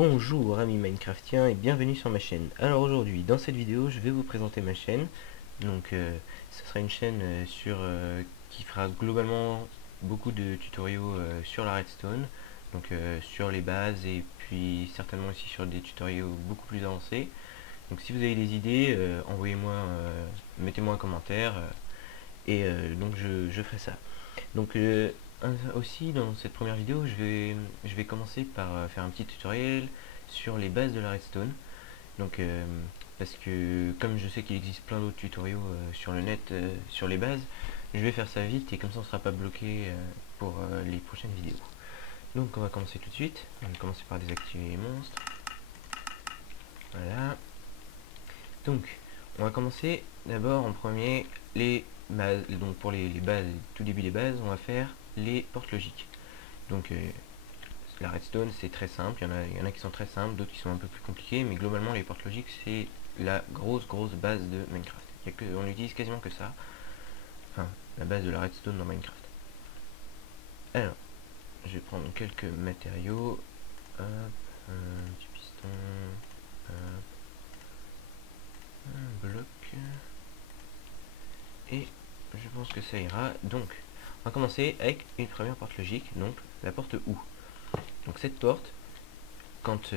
Bonjour amis Minecraftiens et bienvenue sur ma chaîne. Alors aujourd'hui, dans cette vidéo, je vais vous présenter ma chaîne. Donc ce sera une chaîne qui fera globalement beaucoup de tutoriaux sur la redstone, donc sur les bases et puis certainement aussi sur des tutoriaux beaucoup plus avancés. Donc si vous avez des idées, envoyez-moi, mettez-moi un commentaire donc je ferai ça. Donc aussi dans cette première vidéo je vais commencer par faire un petit tutoriel sur les bases de la redstone. Donc parce que comme je sais qu'il existe plein d'autres tutoriaux sur le net sur les bases, je vais faire ça vite et comme ça on ne sera pas bloqué pour les prochaines vidéos. Donc on va commencer tout de suite. On va commencer par désactiver les monstres. Voilà. Donc on va commencer d'abord en premier les bases. Donc pour les bases, tout début des bases, on va faire les portes logiques. Donc la redstone c'est très simple, il y en a qui sont très simples, d'autres qui sont un peu plus compliqués, mais globalement les portes logiques c'est la grosse base de Minecraft. On utilise quasiment que ça, enfin la base de la redstone dans Minecraft. Alors, je vais prendre quelques matériaux, hop, un petit piston, hop, un bloc, et je pense que ça ira. Donc, on va commencer avec une première porte logique, donc la porte OU. Donc cette porte, quand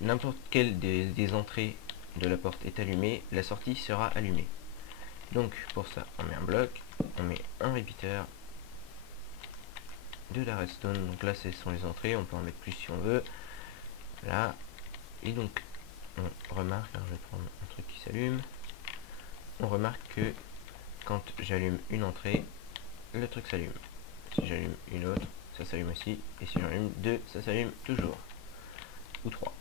n'importe quelle des entrées de la porte est allumée, la sortie sera allumée. Donc pour ça, on met un bloc, on met un repeater de la redstone. Donc là, ce sont les entrées, on peut en mettre plus si on veut. Là, et donc on remarque, alors je vais prendre un truc qui s'allume. On remarque que quand j'allume une entrée, le truc s'allume. Si j'allume une autre, ça s'allume aussi. Et si j'en allume deux, ça s'allume toujours. Ou trois.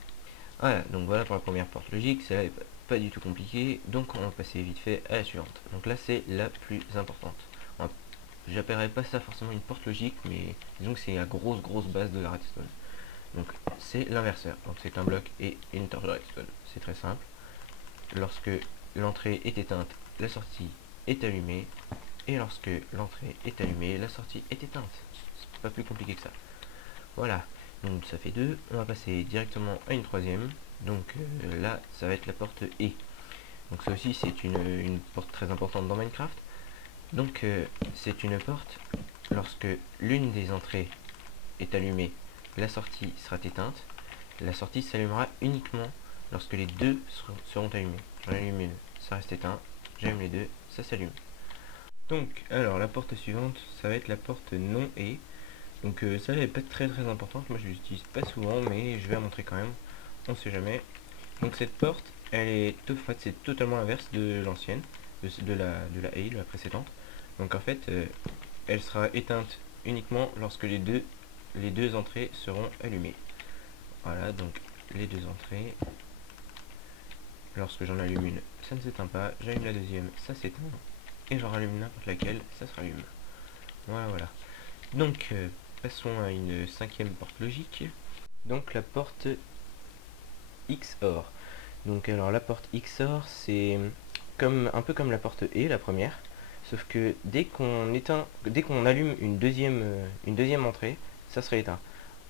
Voilà, donc voilà pour la première porte logique, celle-là n'est pas du tout compliquée, donc on va passer vite fait à la suivante. Donc là c'est la plus importante. J'appellerai pas ça forcément une porte logique, mais disons que c'est la grosse base de la redstone. Donc c'est l'inverseur, donc c'est un bloc et une torche de redstone. C'est très simple. Lorsque l'entrée est éteinte, la sortie est allumée, et lorsque l'entrée est allumée, la sortie est éteinte. C'est pas plus compliqué que ça. Voilà. Donc ça fait 2, on va passer directement à une troisième, donc là ça va être la porte E. Donc ça aussi c'est une porte très importante dans Minecraft. Donc c'est une porte, lorsque l'une des entrées est allumée, la sortie sera éteinte. La sortie s'allumera uniquement lorsque les deux seront allumés. J'en allume une, ça reste éteint, j'allume les deux, ça s'allume. Donc alors la porte suivante, ça va être la porte non E. Donc ça n'est pas très importante, moi je l'utilise pas souvent, mais je vais la montrer quand même, on sait jamais. Donc cette porte, elle est, en fait c'est totalement l'inverse de l'ancienne, de la A, de la précédente. Donc en fait, elle sera éteinte uniquement lorsque les deux entrées seront allumées. Voilà, donc les deux entrées, lorsque j'en allume une, ça ne s'éteint pas, j'allume la deuxième, ça s'éteint, et j'en rallume n'importe laquelle, ça se rallume. Voilà. Donc passons à une cinquième porte logique. Donc la porte XOR. Donc alors la porte XOR c'est un peu comme la porte E, la première, sauf que dès qu'on allume une deuxième entrée, ça serait éteint.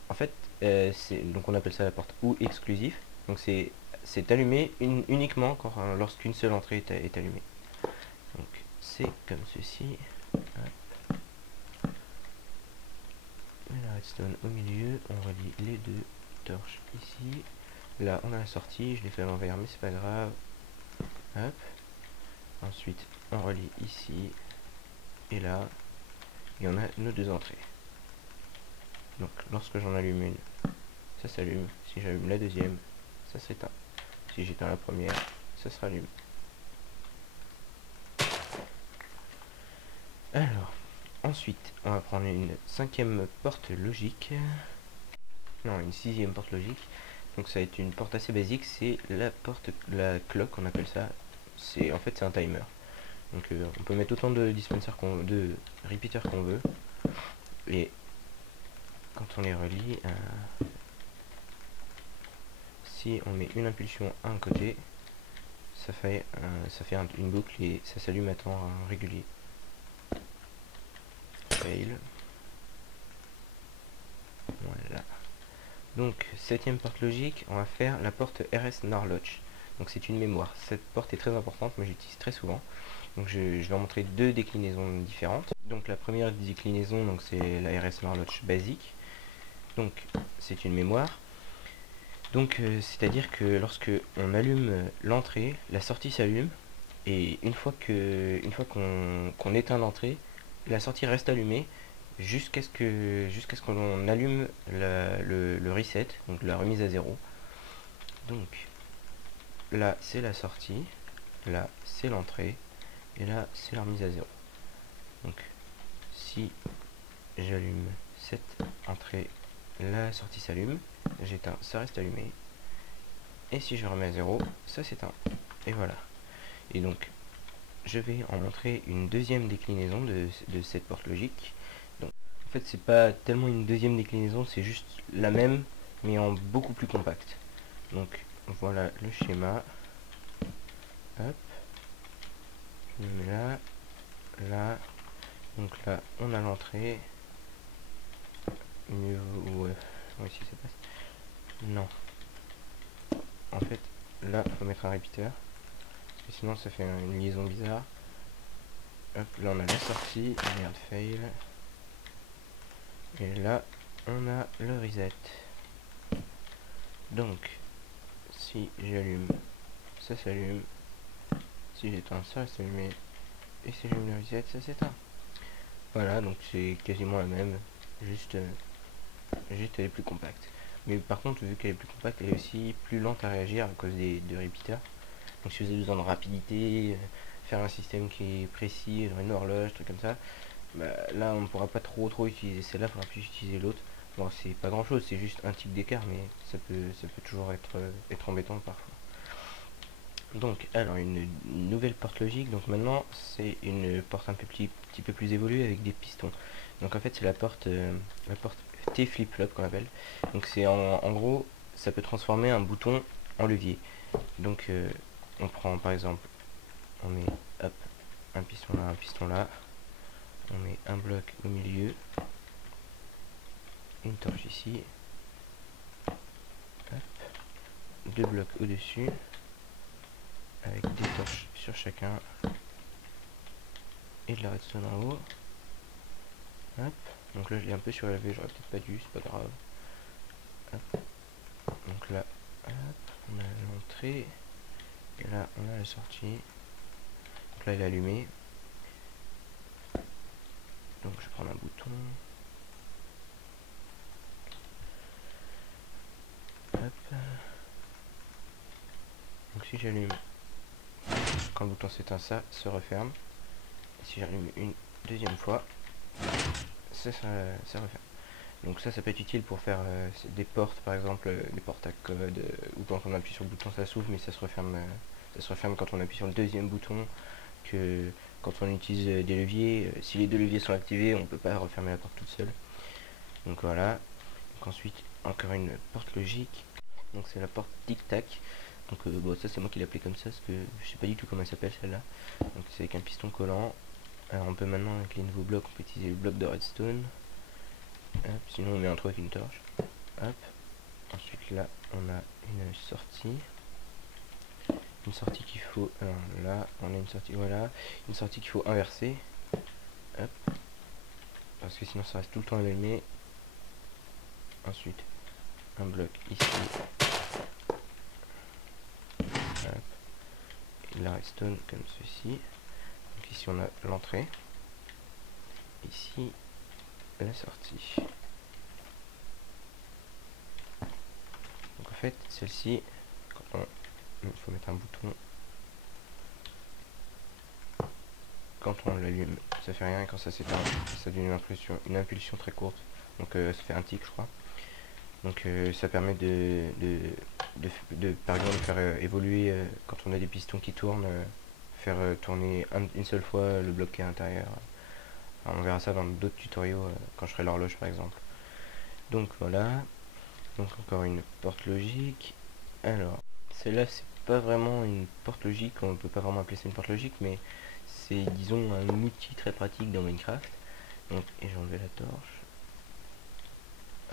En fait, donc on appelle ça la porte OU exclusif. Donc c'est allumé uniquement lorsqu'une seule entrée est allumée. Donc c'est comme ceci. La redstone au milieu, on relie les deux torches ici. Là on a la sortie, je l'ai fait à l'envers mais c'est pas grave. Hop. Ensuite on relie ici et là, et on a nos deux entrées. Donc lorsque j'en allume une, ça s'allume. Si j'allume la deuxième, ça s'éteint. Si j'éteins la première, ça se rallume. Alors, ensuite, on va prendre une cinquième porte logique. Non, une sixième porte logique. Donc ça va être une porte assez basique, c'est la clock, on appelle ça. En fait c'est un timer. Donc on peut mettre autant de de repeaters qu'on veut. Et quand on les relie, si on met une impulsion à un côté, ça fait une boucle et ça s'allume à temps régulier. Fail. Voilà. Donc, septième porte logique, on va faire la porte RS NOR Latch. Donc c'est une mémoire. Cette porte est très importante, moi j'utilise très souvent. Donc je vais en montrer deux déclinaisons différentes. Donc la première déclinaison, donc c'est la RS NOR Latch basique. Donc c'est une mémoire. Donc c'est-à-dire que lorsque on allume l'entrée, la sortie s'allume. Et une fois qu'on éteint l'entrée, la sortie reste allumée jusqu'à ce qu'on allume le reset, donc la remise à zéro. Donc là c'est la sortie, là c'est l'entrée, et là c'est la remise à zéro. Donc si j'allume cette entrée, la sortie s'allume, j'éteins, ça reste allumé, et si je remets à zéro, ça s'éteint. Et voilà. Et donc je vais en montrer une deuxième déclinaison de cette porte logique. Donc en fait c'est pas tellement une deuxième déclinaison, c'est juste la même mais en beaucoup plus compact. Donc voilà le schéma. Hop, je le mets là, là. Donc là on a l'entrée. Ouais, si ça passe. Non. En fait là faut mettre un répéteur. Parce que sinon ça fait une liaison bizarre. Hop, là on a la sortie. Merde, fail. Et là on a le reset. Donc si j'allume, ça s'allume. Si j'éteins, ça reste allumé. Et si j'allume le reset, ça s'éteint. Voilà, donc c'est quasiment la même. Juste elle est plus compacte. Mais par contre, vu qu'elle est plus compacte, elle est aussi plus lente à réagir à cause de repeaters. Donc si vous avez besoin de rapidité, faire un système qui est précis, genre une horloge, truc comme ça, bah, là on ne pourra pas trop utiliser celle-là, il faudra plus utiliser l'autre. Bon, c'est pas grand chose, c'est juste un type d'écart, mais ça peut toujours être embêtant parfois. Donc, alors une nouvelle porte logique. Donc maintenant, c'est une porte un petit peu plus évoluée avec des pistons. Donc en fait, c'est la porte T flip-flop qu'on appelle. Donc c'est en gros, ça peut transformer un bouton en levier. Donc on prend par exemple, on met hop, un piston là, on met un bloc au milieu, une torche ici, hop, deux blocs au-dessus, avec des torches sur chacun, et de la redstone en haut. Hop. Donc là je l'ai un peu surélevé, j'aurais peut-être pas dû, c'est pas grave. Hop. Donc là, hop, on a l'entrée, et là on a la sortie. Donc là il est allumé. Donc je vais prendre un bouton. Hop. Donc si j'allume, quand le bouton s'éteint, ça se referme. Et si j'allume une deuxième fois, ça referme. Donc ça peut être utile pour faire des portes, par exemple, des portes à code, ou quand on appuie sur le bouton ça s'ouvre, mais ça se referme quand on appuie sur le deuxième bouton, que quand on utilise des leviers, si les deux leviers sont activés, on ne peut pas refermer la porte toute seule. Donc voilà. Donc ensuite, encore une porte logique. Donc c'est la porte tic-tac. Donc bon, ça c'est moi qui l'ai appelé comme ça, parce que je sais pas du tout comment elle s'appelle celle-là. Donc c'est avec un piston collant. Alors on peut maintenant, avec les nouveaux blocs, on peut utiliser le bloc de redstone. Hop, sinon on met un trou avec une torche. Hop. Ensuite là on a une sortie. Une sortie qu'il faut. Alors là on a une sortie, voilà. Une sortie qu'il faut inverser. Hop. Parce que sinon ça reste tout le temps allumé. Ensuite un bloc ici. Hop. Et la redstone comme ceci. Donc ici on a l'entrée. Ici la sortie. Donc en fait celle-ci, il faut mettre un bouton. Quand on l'allume, ça fait rien, et quand ça s'éteint, ça donne une impulsion très courte. Donc ça fait un tic, je crois. Donc ça permet par exemple, faire évoluer, quand on a des pistons qui tournent, faire tourner une seule fois le bloc qui est à l'intérieur. On verra ça dans d'autres tutoriaux, quand je ferai l'horloge par exemple. Donc voilà. Donc encore une porte logique. Alors, celle-là c'est pas vraiment une porte logique, on peut pas vraiment appeler ça une porte logique, mais c'est disons un outil très pratique dans Minecraft. Donc, et j'ai enlevé la torche.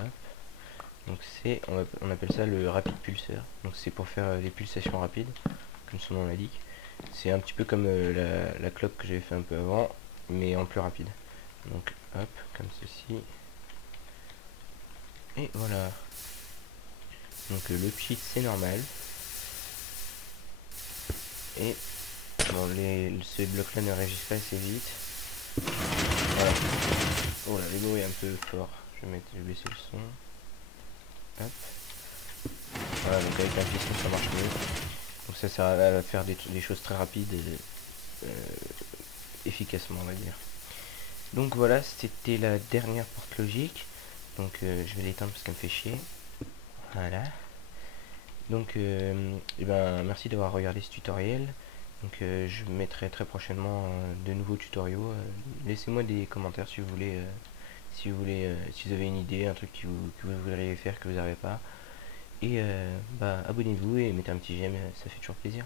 Hop. Donc on appelle ça le rapide pulseur. Donc c'est pour faire des pulsations rapides, comme son nom l'indique. C'est un petit peu comme la cloque que j'avais fait un peu avant, mais en plus rapide. Donc hop, comme ceci. Et voilà. Donc le cheat c'est normal. Et bon, ces blocs là ne réagissent pas assez vite. Voilà. Oh là, le bruit est un peu fort. Je vais baisser le son. Hop. Voilà, donc avec un piston ça marche mieux. Donc ça sert à faire des choses très rapides et efficacement, on va dire. Donc voilà, c'était la dernière porte logique. Donc je vais l'éteindre parce qu'elle me fait chier. Voilà. Donc et ben, merci d'avoir regardé ce tutoriel. Donc je mettrai très prochainement de nouveaux tutoriaux. Laissez-moi des commentaires si vous voulez, si vous avez une idée, un truc que vous voudriez faire que vous n'avez pas. Et bah, abonnez-vous et mettez un petit j'aime, ça fait toujours plaisir.